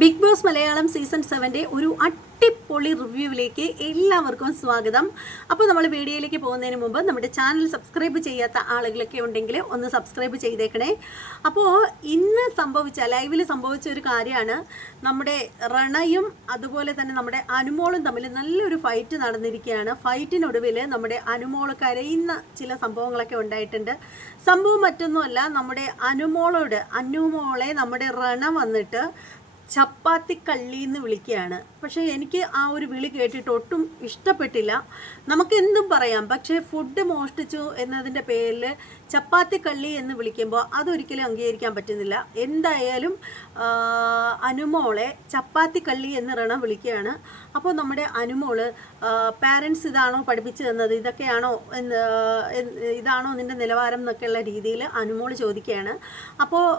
Big boss Malayalam season സെവന്റെ ഒരു അടിപൊളി റിവ്യൂവിലേക്ക് എല്ലാവർക്കും സ്വാഗതം. അപ്പോൾ നമ്മൾ വീഡിയോയിലേക്ക് പോകുന്നതിന് മുമ്പ് നമ്മുടെ ചാനൽ സബ്സ്ക്രൈബ് ചെയ്യാത്ത ആളുകളൊക്കെ ഉണ്ടെങ്കിൽ ഒന്ന് സബ്സ്ക്രൈബ് ചെയ്തേക്കണേ. അപ്പോൾ ഇന്ന് സംഭവിച്ച ലൈവിൽ സംഭവിച്ച ഒരു കാര്യമാണ് നമ്മുടെ റണയും അതുപോലെ തന്നെ നമ്മുടെ അനുമോളും തമ്മിൽ നല്ലൊരു ഫൈറ്റ് നടന്നിരിക്കുകയാണ്. ഫൈറ്റിനൊടുവിൽ നമ്മുടെ അനുമോൾ കരയുന്ന ചില സംഭവങ്ങളൊക്കെ ഉണ്ടായിട്ടുണ്ട്. സംഭവം മറ്റൊന്നുമല്ല നമ്മുടെ അനുമോളോട് അനുമോളെ നമ്മുടെ റണ വന്നിട്ട് ചപ്പാത്തി കള്ളി എന്ന് വിളിക്കുകയാണ് പക്ഷേ എനിക്ക് ആ ഒരു വിളി കേട്ടിട്ട് ഒട്ടും ഇഷ്ടപ്പെട്ടില്ല. നമുക്ക് എന്തും പറയാം. പക്ഷേ ഫുഡ് മോഷ്ടിച്ചു എന്നതിന്റെ പേരിൽ ചപ്പാത്തി കള്ളി എന്ന് വിളിക്കുമ്പോൾ അതൊരിക്കലും അംഗീകരിക്കാൻ പറ്റുന്നില്ല. എന്തായാലും അനുമോളെ ചപ്പാത്തി കള്ളി എന്ന് രണ വിളിക്കുകയാണ്. അപ്പോൾ നമ്മുടെ അനുമോൾ പാരൻസ് ഇതാണോ പഠിപ്പിച്ചു തന്നത്? ഇതൊക്കെയാണോ ഇതാണോ നിന്റെ നിലവാരം എന്നൊക്കെയുള്ള രീതിയിൽ അനുമോൾ ചോദിക്കുകയാണ്. അപ്പോൾ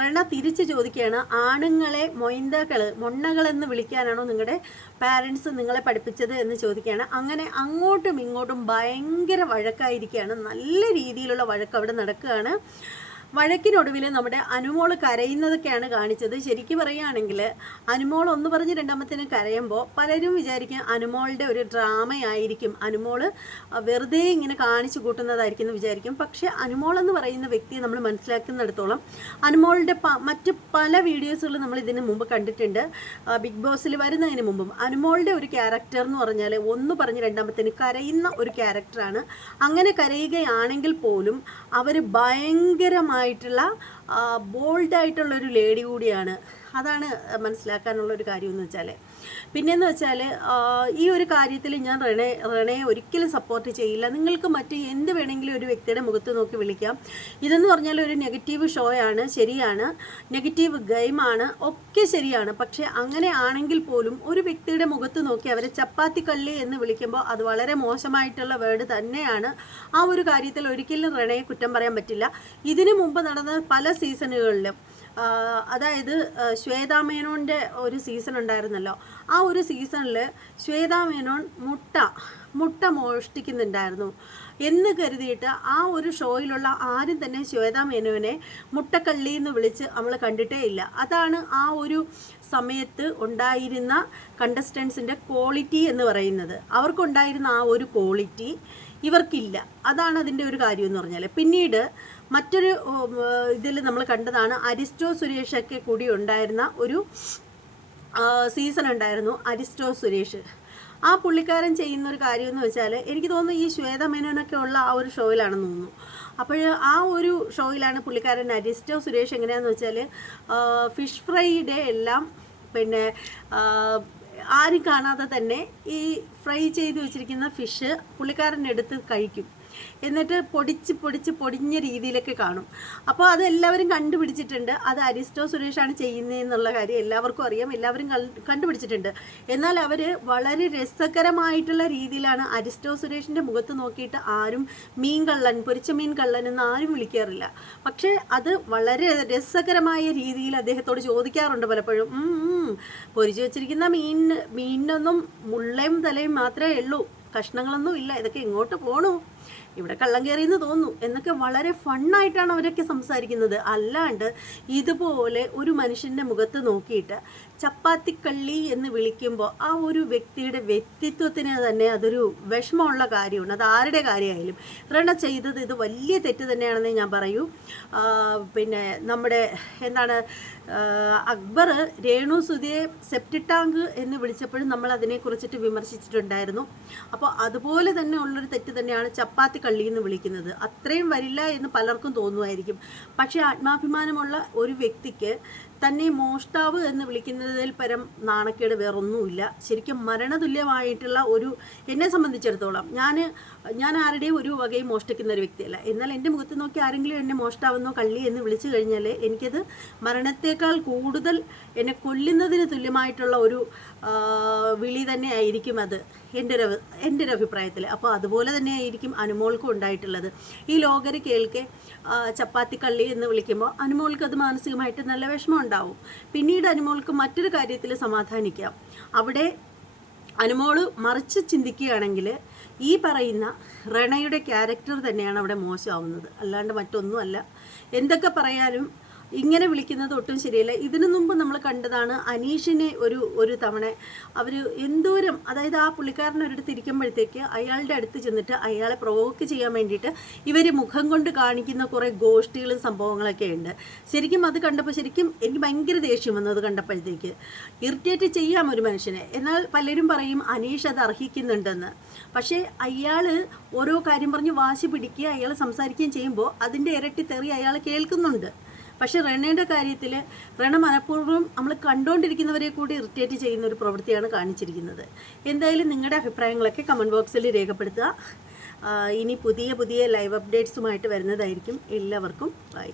റണ തിരിച്ച് ചോദിക്കുകയാണ്. ആണുങ്ങളെ മൊയ്ന്തകൾ മൊണ്ണകൾ എന്ന് വിളിക്കാനാണോ നിങ്ങളുടെ പാരൻസ് നിങ്ങളെ പഠിപ്പിച്ചത് എന്ന് ചോദിക്കുകയാണ്. അങ്ങനെ അങ്ങോട്ടും ഇങ്ങോട്ടും ഭയങ്കര വഴക്കായിരിക്കുകയാണ്. നല്ല രീതിയിലുള്ള വഴക്ക് അവിടെ നടക്കുകയാണ്. വഴക്കിനൊടുവിൽ നമ്മുടെ അനുമോൾ കരയുന്നതൊക്കെയാണ് കാണിച്ചത്. ശരിക്കും പറയുകയാണെങ്കിൽ അനുമോൾ ഒന്ന് പറഞ്ഞ് രണ്ടാമത്തേന് കരയുമ്പോൾ പലരും വിചാരിക്കും അനുമോളുടെ ഒരു ഡ്രാമയായിരിക്കും. അനുമോൾ വെറുതെ ഇങ്ങനെ കാണിച്ചു കൂട്ടുന്നതായിരിക്കും എന്ന് വിചാരിക്കും. പക്ഷേ അനുമോൾ എന്ന് പറയുന്ന വ്യക്തിയെ നമ്മൾ മനസ്സിലാക്കുന്നിടത്തോളം അനുമോളുടെ മറ്റ് പല വീഡിയോസുകൾ നമ്മൾ ഇതിന് മുമ്പ് കണ്ടിട്ടുണ്ട്. ബിഗ് ബോസിൽ വരുന്നതിന് മുമ്പും അനുമോളുടെ ഒരു ക്യാരക്ടർ എന്ന് പറഞ്ഞാൽ ഒന്ന് പറഞ്ഞ് രണ്ടാമത്തേന് കരയുന്ന ഒരു ക്യാരക്ടറാണ്. അങ്ങനെ കരയുകയാണെങ്കിൽ പോലും അവർ ഭയങ്കരമായിട്ടുള്ള ബോൾഡായിട്ടുള്ള ഒരു ലേഡി കൂടിയാണ് അതാണ് മനസ്സിലാക്കാനുള്ള ഒരു കാര്യം എന്ന് വെച്ചാൽ പിന്നെന്ന് വെച്ചാൽ ഈ ഒരു കാര്യത്തിൽ ഞാൻ റെണെ റെണയെ ഒരിക്കലും സപ്പോർട്ട് ചെയ്യില്ല. നിങ്ങൾക്ക് മറ്റ് എന്ത് വേണമെങ്കിലും ഒരു വ്യക്തിയുടെ മുഖത്ത് നോക്കി വിളിക്കാം. ഇതെന്ന് പറഞ്ഞാൽ ഒരു നെഗറ്റീവ് ഷോ ആണ് ശരിയാണ്. നെഗറ്റീവ് ഗെയിമാണ് ഒക്കെ ശരിയാണ്. പക്ഷേ അങ്ങനെ ആണെങ്കിൽ പോലും ഒരു വ്യക്തിയുടെ മുഖത്ത് നോക്കി അവരെ ചപ്പാത്തി കള്ളി എന്ന് വിളിക്കുമ്പോൾ അത് വളരെ മോശമായിട്ടുള്ള വേർഡ് തന്നെയാണ്. ആ ഒരു കാര്യത്തിൽ ഒരിക്കലും റെണയെ കുറ്റം പറയാൻ പറ്റില്ല. ഇതിനു മുമ്പ് നടന്ന പല സീസണുകളിലും അതായത് ശ്വേതാ മേനോന്റെ ഒരു സീസൺ ഉണ്ടായിരുന്നല്ലോ. ആ ഒരു സീസണിൽ ശ്വേതാ മേനോൻ മുട്ട മുട്ട മോഷ്ടിക്കുന്നുണ്ടായിരുന്നു. എന്ന് കരുതിയിട്ട് ആ ഒരു ഷോയിലുള്ള ആരും തന്നെ ശ്വേതാ മേനോനെ മുട്ടക്കള്ളി എന്ന് വിളിച്ച് നമ്മൾ കണ്ടിട്ടേ ഇല്ല. അതാണ് ആ ഒരു സമയത്ത് ഉണ്ടായിരുന്ന കണ്ടസ്റ്റൻസിന്റെ ക്വാളിറ്റി എന്ന് പറയുന്നത്. അവർക്കുണ്ടായിരുന്ന ആ ഒരു ക്വാളിറ്റി ഇവർക്കില്ല. അതാണ് അതിന്റെ ഒരു കാര്യം എന്ന് പറഞ്ഞാൽ പിന്നീട് മറ്റൊരു ഇതിൽ നമ്മൾ കണ്ടതാണ് അരിസ്റ്റോ സുരേഷൊക്കെ കൂടി ഉണ്ടായിരുന്ന ഒരു സീസൺ ഉണ്ടായിരുന്നു അരിസ്റ്റോ സുരേഷ്. ആ പുള്ളിക്കാരൻ ചെയ്യുന്ന ഒരു കാര്യം എന്ന് വെച്ചാൽ എനിക്ക് തോന്നുന്നു ഈ ശ്വേത മേനോനൊക്കെ ഉള്ള ആ ഒരു ഷോയിലാണെന്ന് തോന്നുന്നു. അപ്പോൾ ആ ഒരു ഷോയിലാണ് പുള്ളിക്കാരൻ അരിസ്റ്റോ സുരേഷ് എങ്ങനെയാന്ന് വെച്ചാൽ ഫിഷ് ഫ്രൈയുടെ എല്ലാം പിന്നെ ആരും കാണാതെ തന്നെ ഈ ഫ്രൈ ചെയ്ത് വെച്ചിരിക്കുന്ന ഫിഷ് പുള്ളിക്കാരൻ എടുത്ത് കഴിക്കും. എന്നിട്ട് പൊടിച്ച് പൊടിച്ച് പൊടിഞ്ഞ രീതിയിലൊക്കെ കാണും. അപ്പോൾ അത് എല്ലാവരും കണ്ടുപിടിച്ചിട്ടുണ്ട്. അത് അരിസ്റ്റോ സുരേഷാണ് ചെയ്യുന്നതെന്നുള്ള കാര്യം എല്ലാവർക്കും അറിയാം. എല്ലാവരും കണ്ടുപിടിച്ചിട്ടുണ്ട്. എന്നാൽ അവർ വളരെ രസകരമായിട്ടുള്ള രീതിയിലാണ് അരിസ്റ്റോ സുരേഷിന്റെ മുഖത്ത് നോക്കിയിട്ട് ആരും മീൻ കള്ളൻ പൊരിച്ച മീൻ കള്ളൻ എന്ന് ആരും വിളിക്കാറില്ല. പക്ഷേ അത് വളരെ രസകരമായ രീതിയിൽ അദ്ദേഹത്തോട് ചോദിക്കാറുണ്ട് പലപ്പോഴും. പൊരിച്ചു വെച്ചിരിക്കുന്ന മീൻ മീനിനൊന്നും മുള്ളയും തലയും മാത്രമേ ഉള്ളൂ. കഷ്ണങ്ങളൊന്നും ഇല്ല. ഇതൊക്കെ ഇങ്ങോട്ട് പോണു? ഇവിടെ കള്ളം കയറിയെന്ന് തോന്നുന്നു. എന്നൊക്കെ വളരെ ഫണ്ണായിട്ടാണ് അവരൊക്കെ സംസാരിക്കുന്നത്. അല്ലാണ്ട് ഇതുപോലെ ഒരു മനുഷ്യന്റെ മുഖത്ത് നോക്കിയിട്ട് ചപ്പാത്തിക്കള്ളി എന്ന് വിളിക്കുമ്പോൾ ആ ഒരു വ്യക്തിയുടെ വ്യക്തിത്വത്തിന് തന്നെ അതൊരു വിഷമമുള്ള കാര്യമാണ്. അത് ആരുടെ കാര്യമായാലും. റണ ചെയ്തത് ഇത് വലിയ തെറ്റ് തന്നെയാണെന്ന് ഞാൻ പറയൂ. പിന്നെ നമ്മുടെ എന്താണ് അക്ബർ രേണു സുധിയെ സെപ്റ്റിട്ടാങ്ക് എന്ന് വിളിച്ചപ്പോഴും നമ്മൾ അതിനെക്കുറിച്ചിട്ട് വിമർശിച്ചിട്ടുണ്ടായിരുന്നു. അപ്പോൾ അതുപോലെ തന്നെ ഉള്ളൊരു തെറ്റ് തന്നെയാണ് ചപ്പാത്തി കള്ളി എന്ന് വിളിക്കുന്നത്. അത്രയും വരില്ല എന്ന് പലർക്കും തോന്നുമായിരിക്കും. പക്ഷേ ആത്മാഭിമാനമുള്ള ഒരു വ്യക്തിക്ക് തന്നെ മോഷ്ടാവ് എന്ന് വിളിക്കുന്നതിൽ പരം നാണക്കേട് വേറൊന്നുമില്ല. ശരിക്കും മരണതുല്യമായിട്ടുള്ള ഒരു എന്നെ സംബന്ധിച്ചിടത്തോളം ഞാൻ ഞാൻ ആരുടെയും ഒരു വകയും മോഷ്ടിക്കുന്ന ഒരു വ്യക്തിയല്ല. എന്നാൽ എന്റെ മുഖത്ത് നോക്കി ആരെങ്കിലും എന്നെ മോഷ്ടാവെന്നോ കള്ളി എന്ന് വിളിച്ചു കഴിഞ്ഞാൽ എനിക്കത് മരണത്തേക്കാൾ കൂടുതൽ എന്നെ കൊല്ലുന്നതിന് തുല്യമായിട്ടുള്ള ഒരു വിളി തന്നെ ആയിരിക്കും അത്. എന്റെ ഒരു എന്റെ ഒരു അഭിപ്രായത്തിൽ അപ്പോൾ അതുപോലെ തന്നെ ആയിരിക്കും അനുമോൾക്കും ഉണ്ടായിട്ടുള്ളത്. ഈ ലോകര് കേൾക്കെ ചപ്പാത്തി കള്ളി എന്ന് വിളിക്കുമ്പോൾ അനുമോൾക്ക് അത് മാനസികമായിട്ട് നല്ല വിഷമം ഉണ്ടാവും. പിന്നീട് അനുമോൾക്ക് മറ്റൊരു കാര്യത്തിൽ സമാധാനിക്കാം. അവിടെ അനുമോൾ മറിച്ച് ചിന്തിക്കുകയാണെങ്കിൽ ഈ പറയുന്ന റണയുടെ ക്യാരക്ടർ തന്നെയാണ് അവിടെ മോശമാവുന്നത്. അല്ലാണ്ട് മറ്റൊന്നുമല്ല. എന്തൊക്കെ പറയാനും ഇങ്ങനെ വിളിക്കുന്നത് ഒട്ടും ശരിയല്ല. ഇതിനു മുമ്പ് നമ്മൾ കണ്ടതാണ് അനീഷിനെ ഒരു ഒരു തവണ അവർ എന്തോരം അതായത് ആ പുള്ളിക്കാരൻ ഒരിടത്ത് ഇരിക്കുമ്പോഴത്തേക്ക് അയാളുടെ അടുത്ത് ചെന്നിട്ട് അയാളെ പ്രൊവോക്ക് ചെയ്യാൻ വേണ്ടിയിട്ട് ഇവർ മുഖം കൊണ്ട് കാണിക്കുന്ന കുറേ ഗോഷ്ഠികളും സംഭവങ്ങളൊക്കെ ഉണ്ട്. ശരിക്കും അത് കണ്ടപ്പോൾ ശരിക്കും എനിക്ക് ഭയങ്കര ദേഷ്യം വന്നത് കണ്ടപ്പോഴത്തേക്ക്. ഇറിറ്റേറ്റ് ചെയ്യാം ഒരു മനുഷ്യനെ. എന്നാൽ പലരും പറയും അനീഷ് അത് അർഹിക്കുന്നുണ്ടെന്ന്. പക്ഷേ അയാൾ ഓരോ കാര്യം പറഞ്ഞ് വാശി പിടിക്കുക അയാൾ സംസാരിക്കുകയും ചെയ്യുമ്പോൾ അതിന്റെ ഇരട്ടി തെറി അയാൾ കേൾക്കുന്നുണ്ട്. പക്ഷേ റെണ്ണയുടെ കാര്യത്തിൽ റെണ മനഃപൂർവം നമ്മൾ കണ്ടുകൊണ്ടിരിക്കുന്നവരെ കൂടി ഇറിറ്റേറ്റ് ചെയ്യുന്ന ഒരു പ്രവൃത്തിയാണ് കാണിച്ചിരിക്കുന്നത്. എന്തായാലും നിങ്ങളുടെ അഭിപ്രായങ്ങളൊക്കെ കമന്റ് ബോക്സിൽ രേഖപ്പെടുത്തുക. ഇനി പുതിയ പുതിയ ലൈവ് അപ്ഡേറ്റ്സുമായിട്ട് വരുന്നതായിരിക്കും. എല്ലാവർക്കും ബൈ